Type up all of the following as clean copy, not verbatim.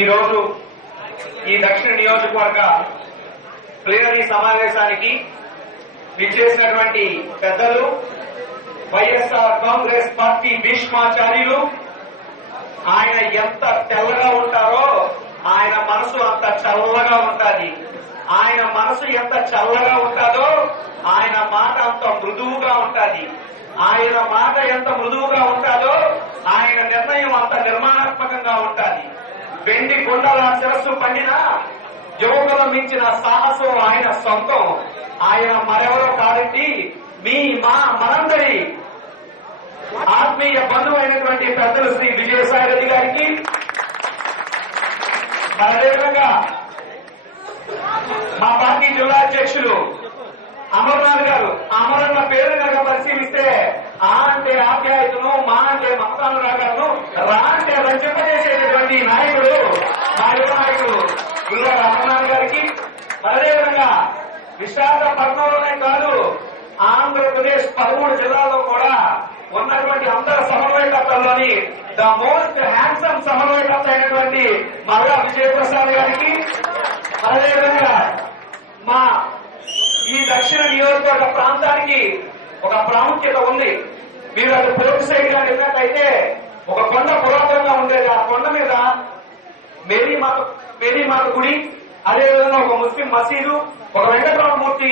ఈరోజు ఈ దక్షిణ నియోజకవర్గ ప్లీనరీ సమావేశానికి విచ్చేసినటువంటి పెద్దలు, వైఎస్ఆర్ కాంగ్రెస్ పార్టీ భీష్మాచార్యులు, ఆయన ఎంత తెల్లగా ఉంటారో ఆయన మనసు అంత చల్లగా ఉంటుంది. ఆయన మనసు ఎంత చల్లగా ఉంటుందో ఆయన మాట అంత మృదువుగా ఉంటుంది. ఆయన మాట ఎంత మృదువుగా ఉంటుందో ఆయన నిర్ణయం అంత నిర్మాణాత్మకంగా ఉంటుంది. వెండి కొండల శిరస్సు పండిన యువకులు మించిన సాహసం ఆయన సొంతం. ఆయన మరెవరో కాదండి, మనందరి ఆత్మీయ బంధువు అయినటువంటి పెద్దలు శ్రీ విజయసాయి రెడ్డి గారికి, అదేవిధంగా మా పార్టీ జిల్లా అధ్యక్షులు అమర్నాథ్ గారు. అమరన్న పేరు కనుక పరిశీలిస్తే ఆ అంటే ఆప్యాయతను, మా అంటే మమతానురాగాలను, రా అంటే రంజింపజేసేటటువంటి నాయకుడు మా యువ నాయకుడు గురువారు అమర్నాథ్ గారికి, అదేవిధంగా విశాఖపట్నంలోనే కాదు ఆంధ్రప్రదేశ్ 13 జిల్లాల్లో కూడా ఉన్నటువంటి అందరు సమన్వయకర్తల్లోని ద మోస్ట్ హ్యాండ్సమ్ సమన్వయకర్త అయినటువంటి మల్లా విజయప్రసాద్ గారికి, అదేవిధంగా మా ఈ దక్షిణ నియోజకవర్గ ప్రాంతానికి ఒక ప్రాముఖ్యత ఉంది. మీరు అది పోర్టు సైడ్ గా వెళ్ళినట్టయితే ఒక కొండ పురాతనంగా ఉండేది. ఆ కొండ మీద మేరీమాత గుడి, అదేవిధంగా ఒక ముస్లిం మసీదు, ఒక వెంకటరామమూర్తి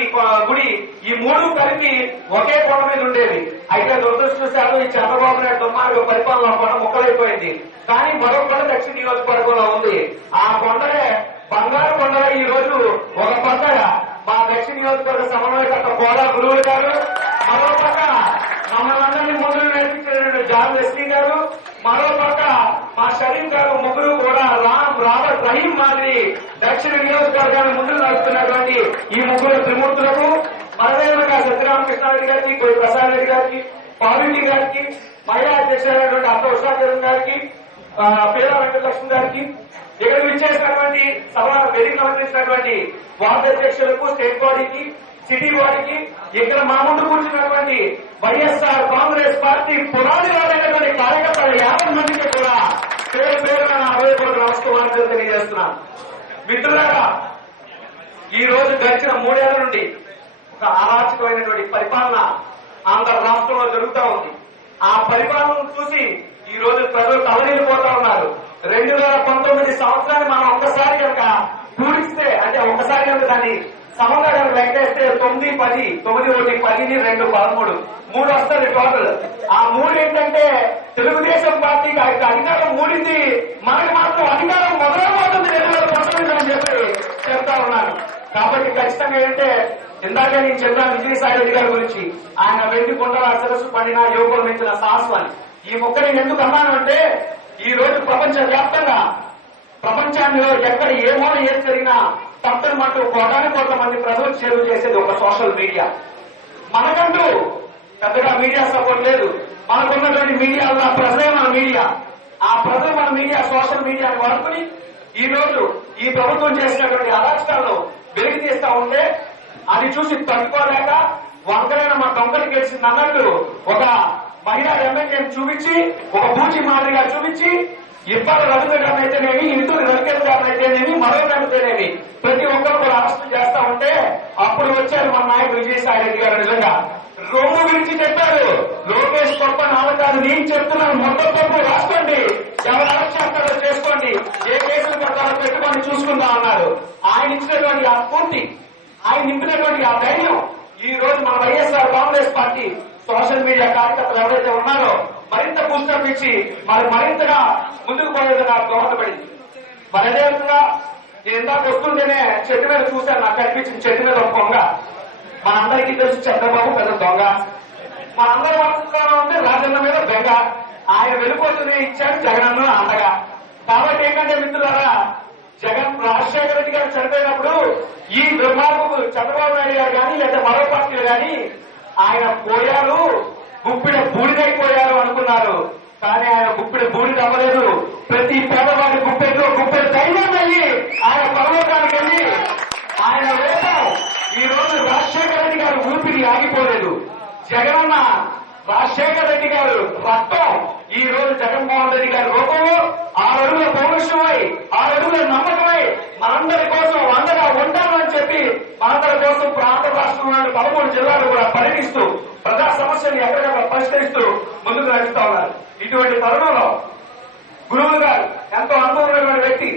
గుడి, ఈ మూడు కలిపి ఒకే కొండ మీద ఉండేది. అయితే దురదృష్టవశాత్తు ఈ చంద్రబాబు నాయుడు దుర్మార్గ పరిపాలన కొండ ముక్కలైపోయింది. కానీ మరో కొండ దక్షిణ నియోజకవర్గంలో ఉంది. ఆ కొండలే బంగారు కొండగా ఈ రోజు ఒక పక్కగా మా దక్షిణ నియోజకవర్గ సమన్వయకర్త కోడా గురువులు గారు, మరో పక్క మమ్మల్ని అందరినీ ముందుకు నేర్పించినటువంటి జాన్ వెస్లీ గారు, మరో పక్క మా షరీఫ్ గారు, ముగ్గురు కూడా రాబర్ట్ రహీం మాదిరి దక్షిణ నియోజకవర్గాన్ని ముందుకు నడుపుతున్నటువంటి ఈ ముగ్గురు త్రిమూర్తులకు, అదేవిధంగా సత్యరామకృష్ణారెడ్డి గారికి, కోడి ప్రసాద్ రెడ్డి గారికి, పార్వతి గారికి, మహిళా అధ్యక్షులైనటువంటి అత్త ఉషాకిరణ్ గారికి, పేద వెంకటలక్ష్మి గారికి, ఇక్కడ విచ్చేసినటువంటి సభ వేదిక అలంకరించినటువంటి వార్డు అధ్యక్షులకు, స్టేట్ బాడీకి, సిటీ బాడీకి, ఇక్కడ మా ముందు కూర్చున్నటువంటి వైఎస్ఆర్ కాంగ్రెస్ పార్టీ పునాదివారైనటువంటి కార్యకర్తలు 50 మందికి కూడా పేరు పేరున నా హృదయపూర్వక నమస్కారాలు తెలియజేస్తున్నాను. మిత్రులారా, ఈ రోజు గడిచిన 3 ఏళ్ల నుండి ఒక అరాచకమైనటువంటి పరిపాలన ఆంధ్ర రాష్ట్రంలో జరుగుతూ ఉంది. ఆ పరిపాలనను చూసి ఈ రోజు ప్రజలు తలనీలిపోతా ఉన్నారు. 2019 సంవత్సరాన్ని మనం ఒక్కసారి కనుక కూడిస్తే, అంటే ఒక్కసారి కనుక దాన్ని సమంగా కనుక లెక్కేస్తే 9, 10, 9, 1, 10, 2, 13, 3 వస్తుంది టోటల్. ఆ 3 ఏంటంటే తెలుగుదేశం పార్టీకి అధికారం మూడింది, మనకి మాత్రం అధికారం మొదలవుతుంది 2019 అని చెప్పి చెప్తా ఉన్నాను. కాబట్టి ఖచ్చితంగా ఏంటంటే ఇందాకే నేను చెప్పాను విజయసాయి రెడ్డి గారి గురించి. ఆయన వెండి కొండల శిరస్సు పండిన యువకులు మించిన సాహసాన్ని. ఈ మొక్కని ఎందుకు అన్నాను అంటే ఈ రోజు ప్రపంచ వ్యాప్తంగా ప్రపంచాన్ని ఎక్కడ ఏ మూల ఏది జరిగినా తప్పనమంటూ కోటాను మంది ప్రజలు చేరువ చేసేది ఒక సోషల్ మీడియా. మనకంటూ పెద్దగా మీడియా సపోర్ట్ లేదు. మనకున్నటువంటి మీడియా ప్రజలే మన మీడియా. ఆ ప్రజలు మన మీడియా, సోషల్ మీడియాని వాడుకుని ఈ రోజు ఈ ప్రభుత్వం చేసినటువంటి అరాచకాలను వెలికి తీస్తా ఉంటే అది చూసి తట్టుకోలేక వంకరైన మా దొంగలు గెలిచింది అన్నట్టు ఒక మహిళా ఎమ్మెల్యేని చూపించి, ఒక బూచి మాదిరిగా చూపించి, ఇబ్బంది రవిగారిని అయితేనేమి, ఇంటూరు రవికేష్ గారిని అయితేనేమి, మరొకరితేనేమి ప్రతి ఒక్కరు కూడా అరెస్ట్ చేస్తా ఉంటే అప్పుడు వచ్చారు మన నాయకుడు విజయసాయి రెడ్డి గారు. నిజంగా రొమ్ము గురించి చెప్పారు. లోకేష్ గొప్ప నాలుగు కాదు, నేను చెప్తున్నాను, మొత్తం తప్పు రాసుకోండి, ఎవరు అరెస్ట్ చేస్తారో చేసుకోండి, ఏ కేసులు పెడతారో పెట్టుకొని చూసుకుందాం అన్నారు. ఆయన ఇచ్చినటువంటి ఆ స్ఫూర్తి, ఆయన నింపినటువంటి ఆ ధైర్యం ఈ రోజు మన YSR Congress party social media కార్యకర్తలు ఎవరైతే ఉన్నారో మరింత బూస్టప్ ఇచ్చి మరింతగా ముందుకు పోయేదిగా దోహదపడింది. మరి అదేవిధంగా నేను ఇందాక వస్తుంటేనే చెట్టు మీద చూశాను, నాకు కనిపించింది చెట్టు మీద ఒక దొంగ. మనందరికీ తెలుసు చంద్రబాబు పెద్ద దొంగ, మనందరి మనసులో ఉంటే రాజన్న మీద బెంగ. ఆయన వెళ్ళిపోతూనే ఇచ్చాడు జగనన్న అండగా. కాబట్టి ఏంటంటే మిత్రులారా, రాజశేఖర రెడ్డి గారు చనిపోయినప్పుడు ఈ దుర్మార్గపు చంద్రబాబు నాయుడు గారు కానీ లేదా మరో పార్టీలు కానీ ఆయన పోయారు, గుప్పిడ బూడిదైపోయారు అనుకున్నారు. కానీ ఆయన గుప్పిడ బూడిద అవ్వలేదు. ప్రతి పేదవాడి గుప్పెడు ధైర్యం అయ్యి ఆయన పరలోకానికి వెళ్ళి ఆయన వేదం ఈ రోజు రాజశేఖర రెడ్డి గారు ఊపిరి ఆగిపోలేదు. జగనన్న రాజశేఖర రెడ్డి గారు రక్తం ఈ రోజు జగన్మోహన్ రెడ్డి గారి రూపంలో 6 అడుగుల పౌరుషమై 6 అడుగుల నమ్మకమై మనందరి కోసం అండగా ఉంటామని చెప్పి మనందరి కోసం ఆంధ్ర రాష్ట్రంలోని 13 జిల్లాలు కూడా పర్యటిస్తూ ప్రజా సమస్యలు ఎక్కడికక్కడ పరిష్కరిస్తూ ముందుకు నడుస్తా ఉన్నారు. ఇటువంటి తరుణంలో గురువులు గారు ఎంతో అనుభవం ఉన్నటువంటి వ్యక్తి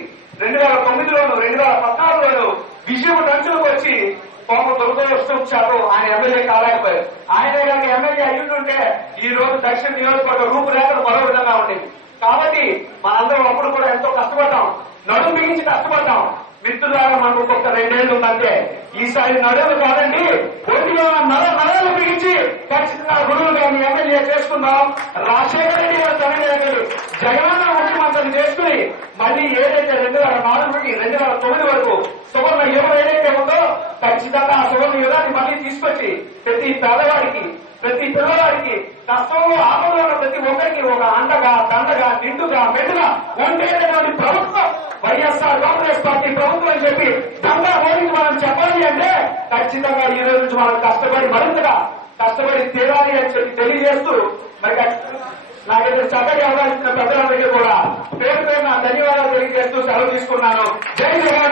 2009లోను 2014లోను విజయం రంచులకు వచ్చి పాప దురదృష్టం ఆయన ఎమ్మెల్యే కాలేకపోయారు. ఆయనే కనుక ఎమ్మెల్యే అయ్యుంటుంటే ఈ రోజు దక్షిణ నియోజకవర్గ రూపురేఖలు మరో విధంగా ఉండేవి. కాబట్టి మనందరం అప్పుడు కూడా ఎంతో కష్టపడ్డాం, నడుము బిగించి కష్టపడ్డాం. మిత్రులారా మనకు ఒక్కొక్క 2 ఏళ్లు ఉందంటే ఈసారి నడుము కాదండి, ఒంటిలో నరాలు బిగించి ఖచ్చితంగా గురువు గారిని ఎమ్మెల్యే చేసుకుందాం. రాజశేఖర రెడ్డి గారు తనలేదు జగనన్న ముఖ్యమంత్రిని చేసుకుని మళ్ళీ ఏదైతే 2004 నుండి 2009 వరకు సువర్ణ యుగం ఏదైతే ఉందో ఖచ్చితంగా ఆ సువర్ణ యుగాన్ని మళ్ళీ తీసుకొచ్చి ప్రతి పేదవాడికి ప్రతి పిల్లవాడికి కష్టంలో ఆపదలో ఉన్న ప్రతి ఒక్కరికి ఒక అండగా దండగా నిండుగా మెండుగా ఉండేటటువంటి ప్రభుత్వం వైఎస్ఆర్ కాంగ్రెస్ పార్టీ ప్రభుత్వం అని చెప్పి దండా ఓడికి మనం చెప్పాలి అంటే ఖచ్చితంగా ఈ రోజు నుంచి మనం కష్టపడి మరింతగా కష్టపడి తీరాలి అని చెప్పి తెలియజేస్తూ మరి నాకైతే చక్కగా అవకాశం పెద్దలందరికీ కూడా పేరు పేరు నా ధన్యవాదాలు తెలియజేస్తూ సెలవు తీసుకున్నాను. జై జగన్.